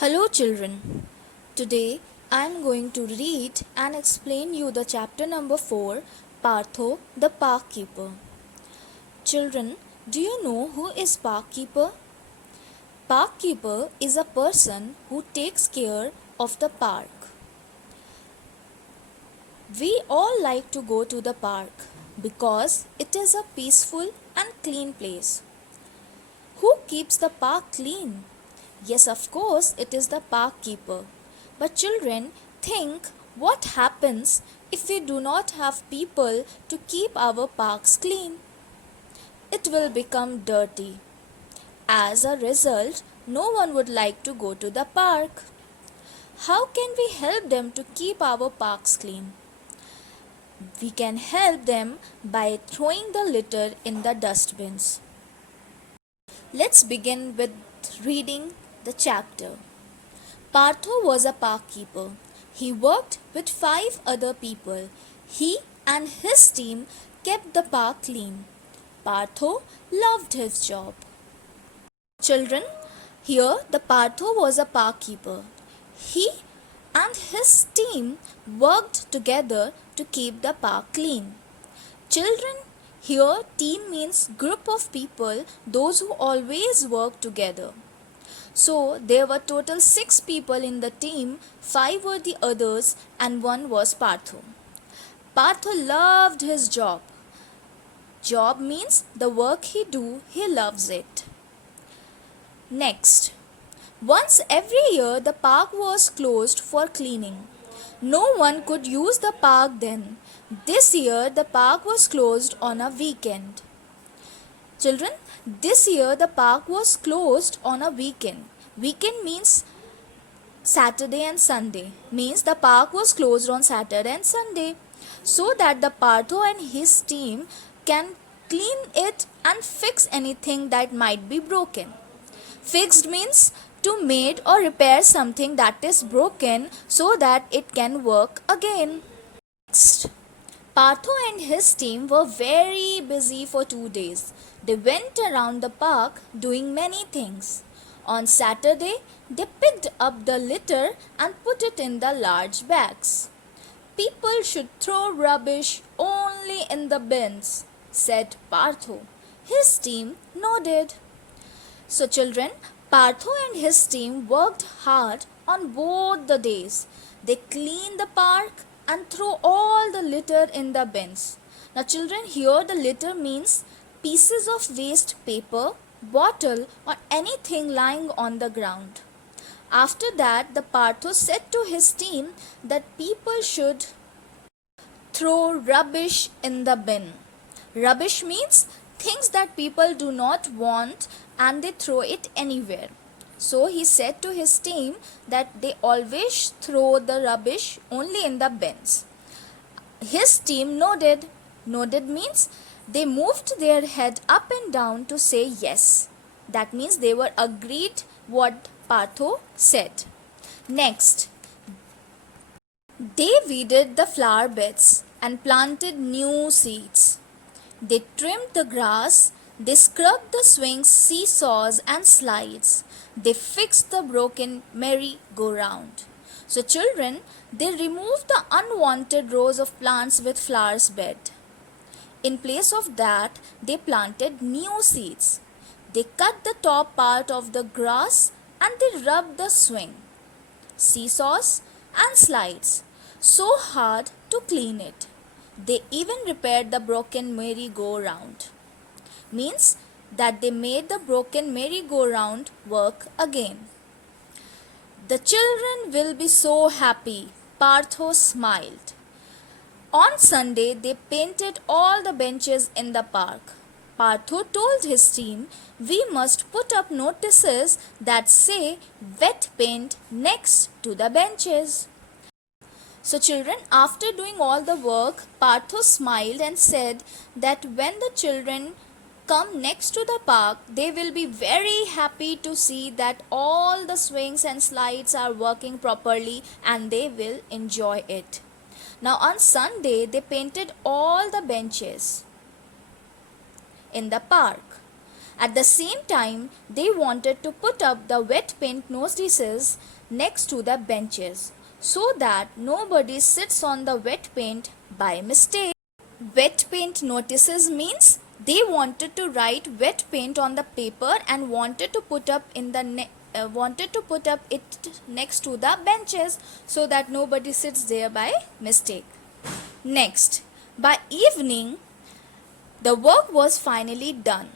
Hello children. Today I am going to read and explain you the chapter number 4, Partho the Park Keeper. Children, do you know who is park keeper? Park keeper is a person who takes care of the park. We all like to go to the park because it is a peaceful and clean place. Who keeps the park clean? Yes, of course, it is the park keeper. But children, think what happens if we do not have people to keep our parks clean? It will become dirty. As a result, no one would like to go to the park. How can we help them to keep our parks clean? We can help them by throwing the litter in the dustbins. Let's begin with reading the chapter. Partho was a park keeper. He worked with 5 other people. He and his team kept the park clean. Partho loved his job. Children, here the Partho was a park keeper. He and his team worked together to keep the park clean. Children, here team means group of people, those who always work together. So there were total 6 people in the team, 5 were the others and 1 was Partho. Partho loved his job. Job means the work he loves it. Next, once every year the park was closed for cleaning. No one could use the park then. This year the park was closed on a weekend. Children, this year the park was closed on a weekend. Weekend means Saturday and Sunday. Means the park was closed on Saturday and Sunday so that the Partho and his team can clean it and fix anything that might be broken. Fixed means to made or repair something that is broken so that it can work again. Next, Partho and his team were very busy for 2 days. They went around the park doing many things. On Saturday, they picked up the litter and put it in the large bags. People should throw rubbish only in the bins, said Partho. His team nodded. So children, Partho and his team worked hard on both the days. They cleaned the park and throw all the litter in the bins. Now children, here the litter means pieces of waste paper, bottle or anything lying on the ground. After that, the Partho said to his team that people should throw rubbish in the bin. Rubbish means things that people do not want and they throw it anywhere. So he said to his team that they always throw the rubbish only in the bins. His team nodded. Nodded means they moved their head up and down to say yes. That means they were agreed what Partho said. Next, they weeded the flower beds and planted new seeds. They trimmed the grass. They scrubbed the swings, seesaws and slides. They fixed the broken merry-go-round. So children, they removed the unwanted rows of plants with flowers bed. In place of that, they planted new seeds. They cut the top part of the grass and they rubbed the swing, seesaws and slides so hard to clean it. They even repaired the broken merry-go-round. Means that they made the broken merry-go-round work again. The children will be so happy, Partho smiled. On Sunday, they painted all the benches in the park. Partho told his team, we must put up notices that say wet paint next to the benches. So children, after doing all the work, Partho smiled and said that when the children come next to the park, they will be very happy to see that all the swings and slides are working properly and they will enjoy it. Now on Sunday, they painted all the benches in the park. At the same time, they wanted to put up the wet paint notices next to the benches so that nobody sits on the wet paint by mistake. Wet paint notices means they wanted to write wet paint on the paper and wanted to put up it next to the benches so that nobody sits there by mistake. Next, by evening, the work was finally done.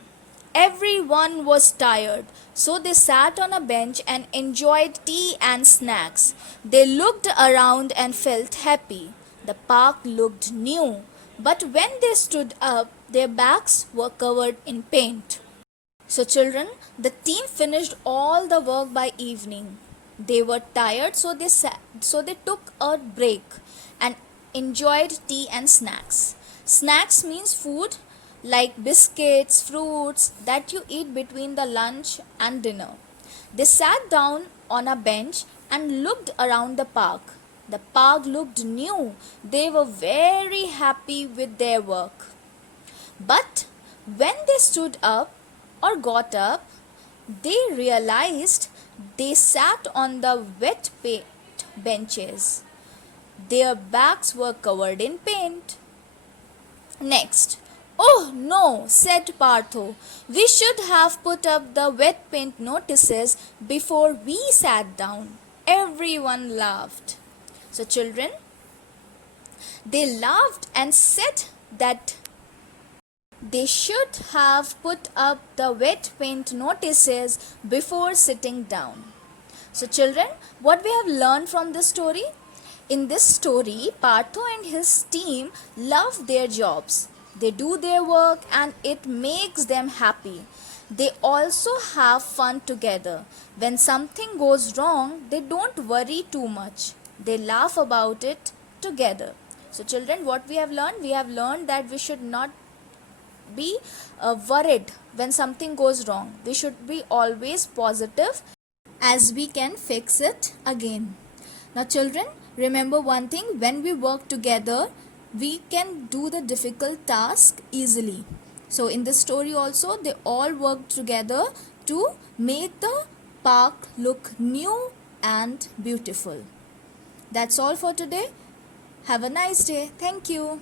Everyone was tired, so they sat on a bench and enjoyed tea and snacks. They looked around and felt happy. The park looked new, but when they stood up, their backs were covered in paint. So, children, the team finished all the work by evening. They were tired, so they took a break and enjoyed tea and snacks. Snacks means food like biscuits, fruits that you eat between the lunch and dinner. They sat down on a bench and looked around the park. The park looked new. They were very happy with their work. But when they stood up or got up, they realized they sat on the wet paint benches. Their backs were covered in paint. Next, "Oh no," said Partho, "we should have put up the wet paint notices before we sat down." Everyone laughed. So, children, they laughed and said that they should have put up the wet paint notices before sitting down. So, children, what we have learned from this story? In this story, Partho and his team love their jobs. They do their work and it makes them happy. They also have fun together. When something goes wrong, they don't worry too much. They laugh about it together. So, children, what we have learned? We have learned that we should not be worried when something goes wrong. We should be always positive as we can fix it again. Now, children, remember one thing: when we work together, we can do the difficult task easily. So, in this story also, they all worked together to make the park look new and beautiful. That's all for today. Have a nice day. Thank you.